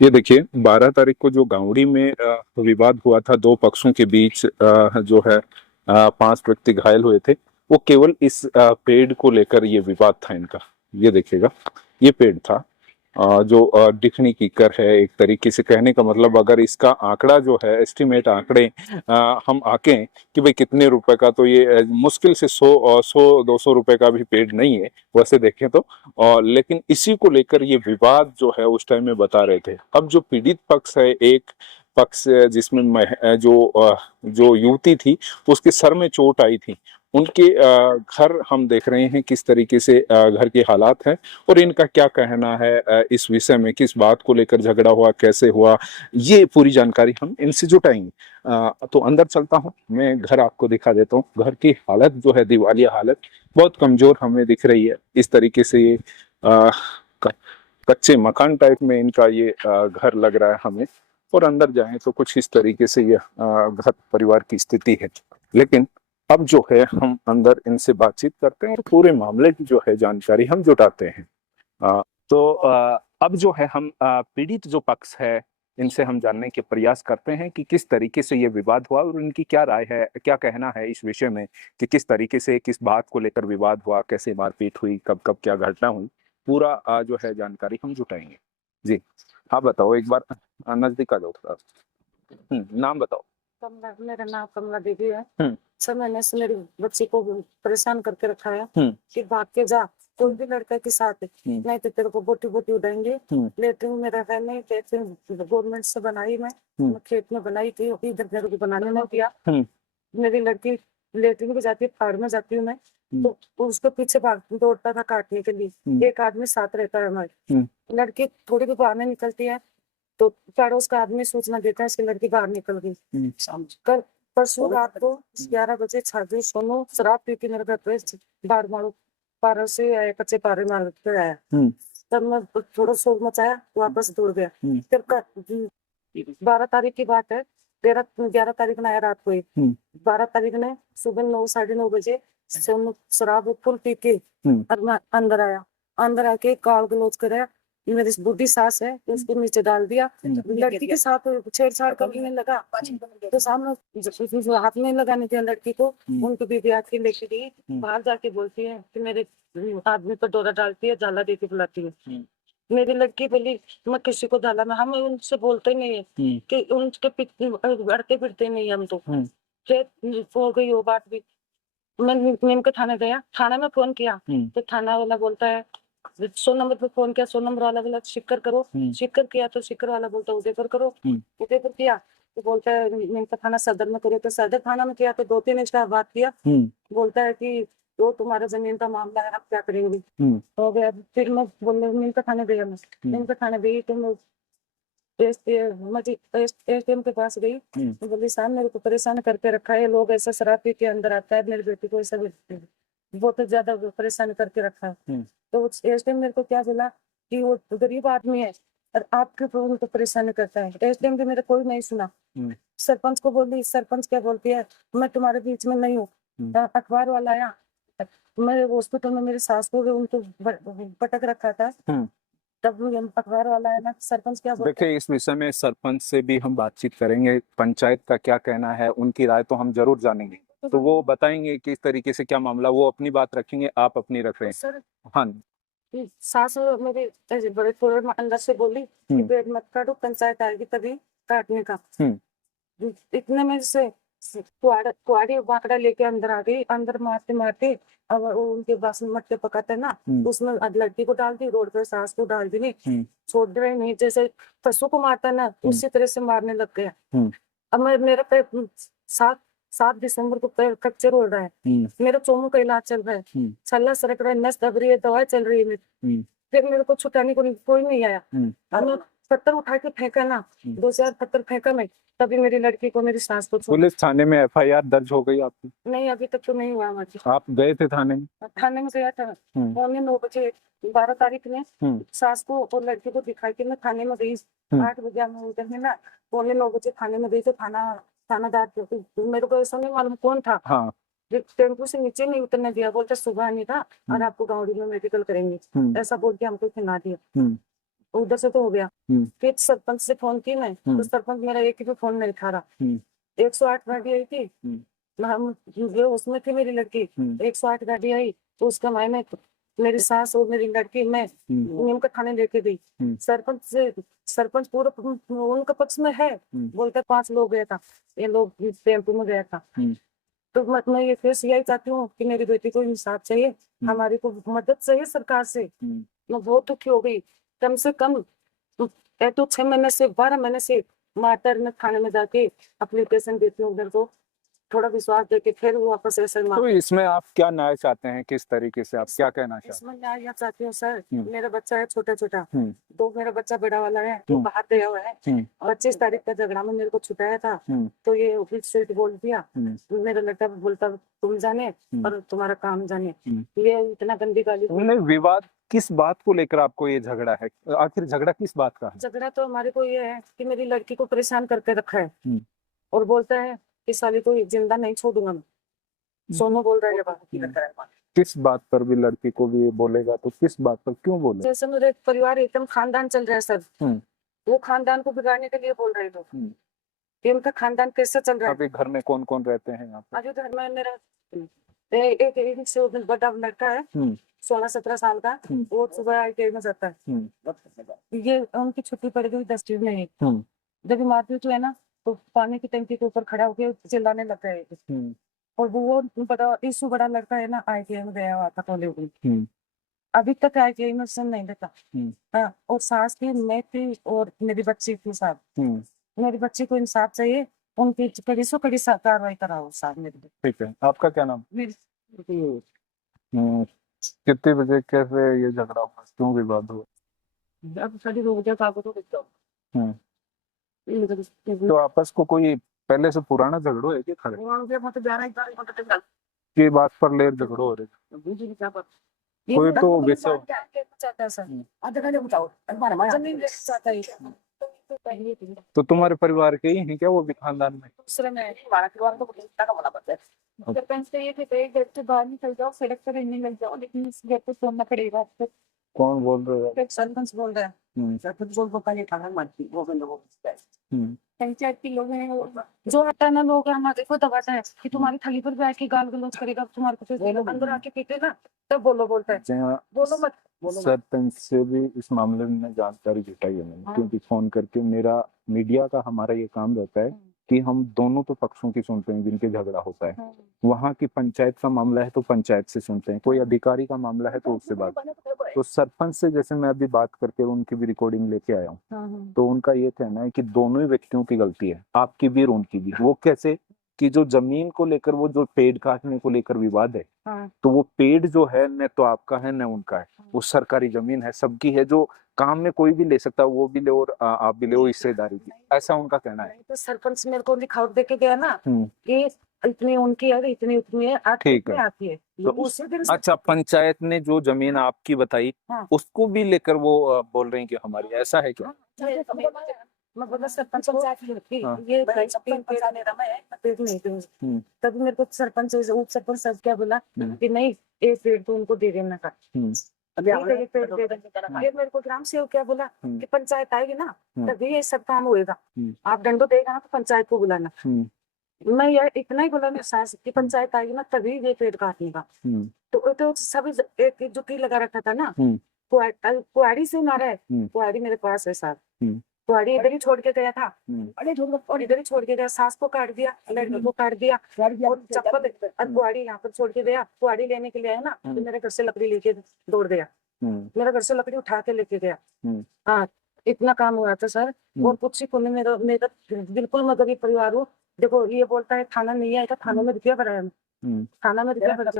ये देखिए 12 तारीख को जो गांवड़ी में विवाद हुआ था दो पक्षों के बीच, जो है 5 व्यक्ति घायल हुए थे। वो केवल इस पेड़ को लेकर ये विवाद था इनका। ये देखिएगा, ये पेड़ था जो डिखनी कीकर है। एक तरीके से कहने का मतलब, अगर इसका आंकड़ा जो है, एस्टिमेट आंकड़े हम आके कि भाई कितने रुपए का, तो ये मुश्किल से 100 200 रुपए का भी पेड़ नहीं है वैसे देखें तो। और लेकिन इसी को लेकर ये विवाद जो है उस टाइम में बता रहे थे। अब जो पीड़ित पक्ष है, एक पक्ष जिसमें जो युवती थी उसके सर में चोट आई थी, उनके घर हम देख रहे हैं किस तरीके से घर के हालात हैं। और इनका क्या कहना है इस विषय में, किस बात को लेकर झगड़ा हुआ, कैसे हुआ, ये पूरी जानकारी हम इनसे जुटाएंगे। तो अंदर चलता हूँ, मैं घर आपको दिखा देता हूँ। घर की हालत जो है, दिवालिया हालत, बहुत कमजोर हमें दिख रही है। इस तरीके से ये अ, क- कच्चे मकान टाइप में इनका ये घर लग रहा है हमें। और अंदर जाएं तो कुछ इस तरीके से ये घर परिवार की स्थिति है। लेकिन अब जो है हम अंदर इनसे बातचीत करते हैं और पूरे मामले की जो है जानकारी हम जुटाते हैं। तो अब जो है हम पीड़ित जो पक्ष है, इनसे हम जानने के प्रयास करते हैं कि किस तरीके से ये विवाद हुआ और उनकी क्या राय है, क्या कहना है इस विषय में, कि किस तरीके से, किस बात को लेकर विवाद हुआ, कैसे मारपीट हुई, कब कब क्या घटना हुई। पूरा जो है जानकारी हम जुटाएंगे। जी, आप बताओ एक बार, नजदीक आ जाओ थोड़ा। नाम बताओ। कमला, मेरा नाम कमला देवी है। हम्म। सब मैंने से मेरी बच्ची को परेशान करके रखा है हम्म। कि भाग के जा कोई भी लड़का के साथ, नहीं तो तेरे को बोटी बोटी उड़ाएंगे। लेटरिन मेरा है नहीं, लेटरिन गवर्नमेंट से बनाई मैं खेत में बनाई थी, इधर घर को बनाने नहीं दिया। मेरी लड़की लेटरिन में जाती है, फाड़ में जाती हूँ मैं, तो उसके पीछे भाग दौड़ता था काटने के लिए। एक आदमी साथ रहता है हमारे। लड़की थोड़ी भी बाहर नहीं निकलती है तो पड़ोस का आदमी सूचना देता है इसकी लड़की बाहर निकल गई। कल परसों रात को 11 बजे छाजू सोनू शराब पी के मेरे घर पे बाहर मारो पारा से आया, कच्चे पारे मार के आया। तब मैं थोड़ा शोर मचाया, वापस दौड़ गया। फिर 12 तारीख की बात है, 11 तारीख ने आया रात को ही। 12 तारीख ने सुबह 9 साढ़े 9 बजे सोनू शराब फुल पी के अंदर आया। अंदर आके गाल गलौज कराया। मेरी बुढ़ी सास है तो उसको नीचे डाल दिया। लड़की के साथ छेड़छाड़ करने लगा तो सामने हाथ में लगाने दिया लड़की को। उनकी बीवी आके लेके गई, बाहर जाके बोलती है कि मेरे आदमी पर डोरा डालती है, जाला देके बुलाती है। मेरी लड़की बोली मैं किसी को डाला मैं, हम उनसे बोलते ही नहीं है कि उनके अड़ते फिरते नहीं हम तो। फिर हो गई वो बात भी। मैं नीम के थाने गया, थाना में फोन किया तो थाना वाला बोलता है 100 नंबर पे फोन किया, 100 नंबर वाला बोला सिक्कर करो। सिक्कर किया तो सिक्कर वाला बोलता है उदयपुर करो। उदयपुर किया तो बोलता है नीम का थाना सदर में करो, तो सदर थाना में किया तो 2 3 स्टाफ बात किया। बोलता है कि तो तुम्हारा जमीन का मामला है, आप क्या करेंगे। हो गया। फिर मैं बोल नीम का थाने गया, मैं नीम का थाने गई तो मैं एसडीएम के पास गई तो बोली साहब मेरे को परेशान करके रखा है, लोग ऐसा शराब पी के अंदर आता है, मेरी बेटी को ऐसा बहुत ज्यादा परेशान करके रखा है। तो एसडीएम मेरे को क्या बोला कि वो गरीब आदमी है और आपके उनको परेशान करता है। एसडीएम भी मेरे कोई नहीं सुना। सरपंच को बोली, सरपंच क्या बोलती है मैं तुम्हारे बीच में नहीं हूँ। अखबार वाला आया, मेरे हॉस्पिटल में मेरी सास को उनको पटक रखा था। तब अखबार वाला है ना, सरपंच क्या बोलते देखिए, इस विषय में सरपंच से भी हम बातचीत करेंगे, पंचायत का क्या कहना है, उनकी राय तो हम जरूर जानेंगे। तो वो बताएंगे किस तरीके से क्या मामला, वो अपनी बात रखेंगे, आप अपनी रख रहे हैं। सर हाँ। सास मेरे ऐसे बड़े थोड़े अंदर से बोली कि पेड़ मत काटो, पंचायत आएगी तभी काटने का। इतने में से कुआड़ी बाकड़ा लेके अंदर आ गई। अंदर मारते मारते अब वो उनके बासन मटके पकाते ना, उसमें लड़की को डाल दी, रोड पे सास को डाल दी। छोड़ रहे नहीं, जैसे पशु को मारता ना उसी तरह से मारने लग गया। अब मैं मेरे पे 7 7 दिसंबर को पैर फ्रैक्चर हो रहा है। मेरा चोमू का इलाज चल रहा है, छल्ला सरक रहा है, नस दब रही है, दवाई चल रही है मेरी। फिर मेरे को छुटाने को कोई नहीं आया। हमने पत्थर उठा के फेंका ना, 2 4 पत्थर फेंका मैं, तभी मेरी लड़की को मेरी सास को पुलिस थाने में एफआईआर दर्ज हो गई आपकी? नहीं अभी तक तो नहीं हुआ हमारी। आप गए थे थाने में? थाने में गया था पौने 9 बजे 12 तारीख में। सास को और लड़की को दिखा के मैं थाने में गई। 8 बजे मैं उधर में ना, पौने 9 बजे थाने में गई तो थानादार मेरे को ऐसा नहीं मालूम कौन था। हाँ। टेम्पो से नीचे नहीं उतरने दिया, बोलते सुबह नहीं था और आपको गाँव में मेडिकल करेंगे, ऐसा बोल के हमको खिला दिया। उधर से तो हो गया। फिर सरपंच से फोन की मैं, तो हम्म। सरपंच मेरा एक ही पे फोन नहीं उठा रहा। 108 गाड़ी आई थी, हम जो उसमें थी मेरी लड़की, 108 गाड़ी आई, तो उसका मायने मेरी सास और मेरी लड़की मैं नीम का थाने लेके गई। सरपंच पूरा उनका पक्ष में है, बोलते 5 लोग गया था, ये लोग टेम्पो में गया था। तो मैं ये केस यही चाहती हूँ कि मेरी बेटी को इंसाफ चाहिए, हमारी को मदद चाहिए सरकार से। मैं बहुत दुखी हो गई। कम से कम तो 6 महीने से 12 महीने से मातर में थाने में जाके एप्लीकेशन देती हूँ, उधर को थोड़ा विश्वास देके फिर वो वापस ऐसे तो इसमें आप क्या न्याय चाहते हैं, किस तरीके से आप क्या कहना चाहते हैं? इसमें न्याय यह चाहती हूँ सर, मेरा बच्चा है छोटा छोटा, तो मेरा बच्चा बड़ा वाला है, तो बाहर गया हुआ है। 25 तारीख का झगड़ा में मेरे को छुटाया था, तो ये ऑफिस से बोल दिया, मेरा लड़का बोलता तुम जाने और तुम्हारा काम जाने। ये इतना गंदी गाली। विवाद किस बात को लेकर आपको ये झगड़ा है, आखिर झगड़ा किस बात का है? झगड़ा तो हमारे को ये है कि मेरी लड़की को परेशान करके रखा है, और बोलता है कि साली को जिंदा नहीं छोड़ूंगा मैं। सोनू बोल रहा है। किस बात पर भी लड़की को भी बोलेगा तो किस बात पर, क्यों बोले? जैसे मेरे परिवार एकदम खानदान चल रहा है सर, वो खानदान को बिगाड़ने के लिए बोल रहे लोग कि उनका खानदान कैसे चल रहा है। अभी घर में कौन कौन रहते हैं यहाँ पे? अभी घर में मेरा एक से बड़ा लड़का है, 16-17 साल का, वो सुबह ITI में जाता है। ये उनकी छुट्टी पड़ गई 10 दिन में। जब मारपीट हुआ ना, तो पानी की टंकी के ऊपर खड़ा होकर चिल्लाने लग गए। और वो बड़ा इशू बड़ा लड़का है ना, ITI में गया हुआ था कॉलेज में, अभी तक ITI में से नहीं लेता। हाँ, और सास थी, मैं थी और मेरी बच्ची थी साहब। मेरी बच्ची को इंसाफ चाहिए, उनकी कड़ी से कड़ी कार्रवाई कराओ साहब मेरी। ठीक है, आपका क्या नाम? कितने बजे कैसे ये झगड़ा हुआ, क्यों विवाद हुआ? अब सारी रोक दिया कागज तो तो आपस को कोई पहले से पुराना झगड़ो है क्या? खड़े के बात पर लेर झगड़ो हो रहे कोई तो वैसे चाहता है सर, आधे घंटे बताओ जमीन चाहता है। तो तुम्हारे परिवार के ही हैं क्या वो भी खानदान में? दूसरे में हमारा परिवार तो कितना का बना पड़ता है। सरपंच से ये कहते हैं घर से बाहर निकल जाओ, सड़क पर रहने लग जाओ, लेकिन इस घर पे सोना पड़ेगा आपको। कौन बोल रहे हो? सरपंच बोल रहा है। सरपंच बोल पता नहीं खाना मारती वो बंद वो पंचायत के लोग हैं, जो आता है ना लोग हमारे को दबाता है कि तुम्हारी थली पर बैठ के गाल गलौज करेगा, तुम्हारे को अंदर आके पीटे ना तब बोलता है। बोलो मत। सरपंच से भी इस मामले में जानकारी जुटाई है मैंने, क्योंकि फोन करके मेरा मीडिया का हमारा ये काम रहता है कि हम दोनों तो पक्षों की सुनते हैं जिनके झगड़ा होता है। वहाँ की पंचायत का मामला है तो पंचायत से सुनते हैं, कोई अधिकारी का मामला है तो उससे बात। तो सरपंच से जैसे मैं अभी बात करके उनकी भी रिकॉर्डिंग लेके आया हूँ, तो उनका ये कहना है कि दोनों ही व्यक्तियों की गलती है, आपकी भी और उनकी भी। वो कैसे कि जो जमीन को लेकर वो जो पेड़ काटने को लेकर विवाद है, तो वो पेड़ जो है न तो आपका है न उनका है, वो सरकारी जमीन है, सबकी है, जो काम में कोई भी ले सकता है, वो भी ले और आप भी ले, वो हिस्सेदारी की, ऐसा उनका कहना है। तो सरपंच मेरे को लिखावट दे के गया ना कि इतनी उनकी है, इतनी उतनी है, ठीक है आती है। तो उसी दिन अच्छा, पंचायत ने जो जमीन आपकी बताई उसको भी लेकर वो बोल रहे हैं कि हमारी, ऐसा है क्या? मैं बोला सरपंच ये तभी मेरे को सरपंच उप सरपंच सब क्या बोला कि नहीं एक पेड़ तो उनको दे देना का। मेरे को ग्राम सेवक क्या बोला कि पंचायत आएगी ना तभी ये सब काम होएगा, आप डंडो देगा ना तो पंचायत को बुलाना। मैं यार इतना ही बोला मेरे सास की पंचायत आएगी ना तभी ये पेड़ काटने का। तो सभी एक जुटी लगा रखा था ना, कुआड़ी से मारा है, कुआड़ी मेरे पास है साथ, कुआड़ी इधर ही छोड़ के गया था और इधर ही छोड़ के गया, सास को काट दिया, लड़की को काट दिया और चप्पल कुआड़ी यहाँ पर छोड़ के गया। कुआड़ी लेने के लिए आया ना तो मेरे घर से लकड़ी लेके दौड़ गया, मेरे घर से लकड़ी उठा के लेके गया। हाँ, इतना काम हुआ था सर। और कुछ ही कोने मेरा बिल्कुल मैं गरीब परिवार हूँ। देखो ये बोलता है थाना नहीं आएगा, थाना में रुपया भरा है, थाना में रुपया भरा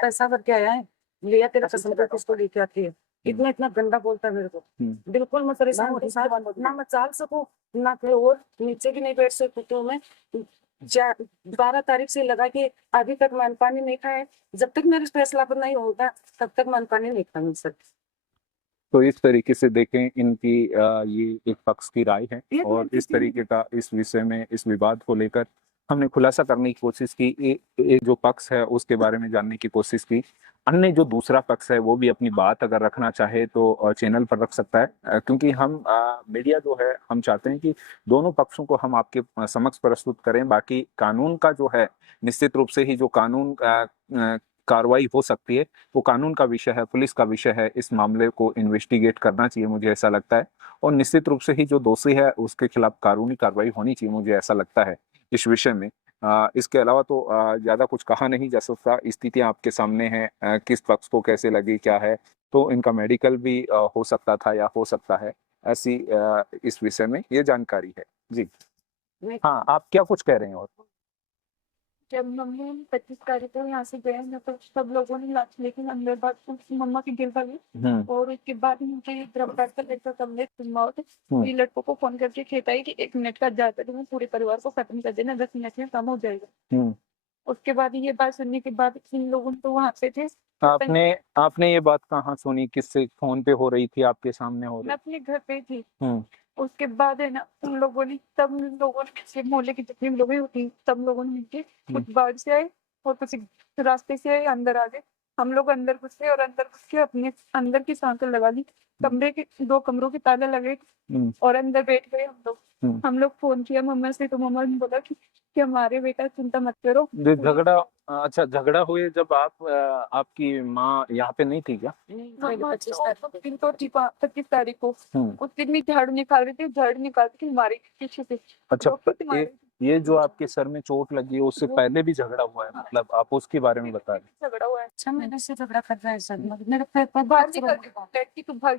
पैसा भर के आया है, लिया तेरा कसम पे किसको लेके आती है, इतना गंदा बोलता है मेरे को। बिल्कुल मैं परेशान होती ना मैं चाल सकूं ना फिर और नीचे भी नहीं बैठ सकती हूँ मैं। 12 तारीख से लगा कि अभी तक मैं पानी नहीं खाए, जब तक मेरे फैसला पर नहीं होगा तब तक मैं पानी नहीं खा सकती। तो इस तरीके से देखें, इनकी ये एक पक्ष की राय है और इस तरीके का इस विषय में, इस विवाद को लेकर हमने खुलासा करने की कोशिश की, ये जो पक्ष है उसके बारे में जानने की कोशिश की। अन्य जो दूसरा पक्ष है वो भी अपनी बात अगर रखना चाहे तो चैनल पर रख सकता है, क्योंकि हम मीडिया जो है हम चाहते हैं कि दोनों पक्षों को हम आपके समक्ष प्रस्तुत करें। बाकी कानून का जो है निश्चित रूप से ही जो कानून कार्रवाई हो सकती है वो कानून का विषय है, पुलिस का विषय है। इस मामले को इन्वेस्टिगेट करना चाहिए, मुझे ऐसा लगता है। और निश्चित रूप से ही जो दोषी है उसके खिलाफ कानूनी कार्रवाई होनी चाहिए, मुझे ऐसा लगता है इस विषय में। इसके अलावा तो ज्यादा कुछ कहा नहीं जा सकता। स्थितियां आपके सामने हैं, किस पक्ष को कैसे लगी क्या है, तो इनका मेडिकल भी हो सकता था या हो सकता है, ऐसी इस विषय में ये जानकारी है जी। हाँ, आप क्या कुछ कह रहे हैं? और जब मम्मी 25 तारीख को यहाँ से गए ना, तो सब लोगों ने लाठी लेकिन अंदर बात मम्मा की गिर गई। और उसके बाद मुझे गिरफ्तार कर लेकर सबने ये लड़कों को फोन करके कहता है कि 1 मिनट का जाता है, पूरे परिवार को खत्म कर देना, 10 मिनट में काम हो जाएगा। उसके बाद ये बात सुनने के बाद इन लोगों तो वहाँ पे थे। आपने ये बात कहाँ सुनी? किससे? फोन पे हो रही थी? आपके सामने हो मैं रही? अपने घर पे थी। उसके बाद है ना, उन लोगों ने मिलके, मोहल्ले की जितनी लोग होती सब लोगों ने मिलके कुछ बाहर से आए और कुछ रास्ते से आए, अंदर आ गए। हम लोग अंदर घुसे और अंदर घुस के अपने अंदर की सांकल लगा ली, कमरे के 2 कमरों के ताले लगे और अंदर बैठ गए हम लोग फोन किया मम्मा से, तो मम्मा ने बोला कि हमारे बेटा चिंता मत करो। झगड़ा, अच्छा झगड़ा हुए जब आपकी माँ यहाँ पे नहीं थी क्या? 25 तारीख को उस दिन भी झाड़ू निकाल रही थी, झाड़ू निकाल के हमारे पीछे से। अच्छा, ये जो आपके सर में चोट लगी है उससे पहले भी झगड़ा हुआ है? मतलब आप उसके बारे में बता रहे? झगड़ा हुआ है। अच्छा, मेरे से झगड़ा कर रहा है सर, मेरे भाग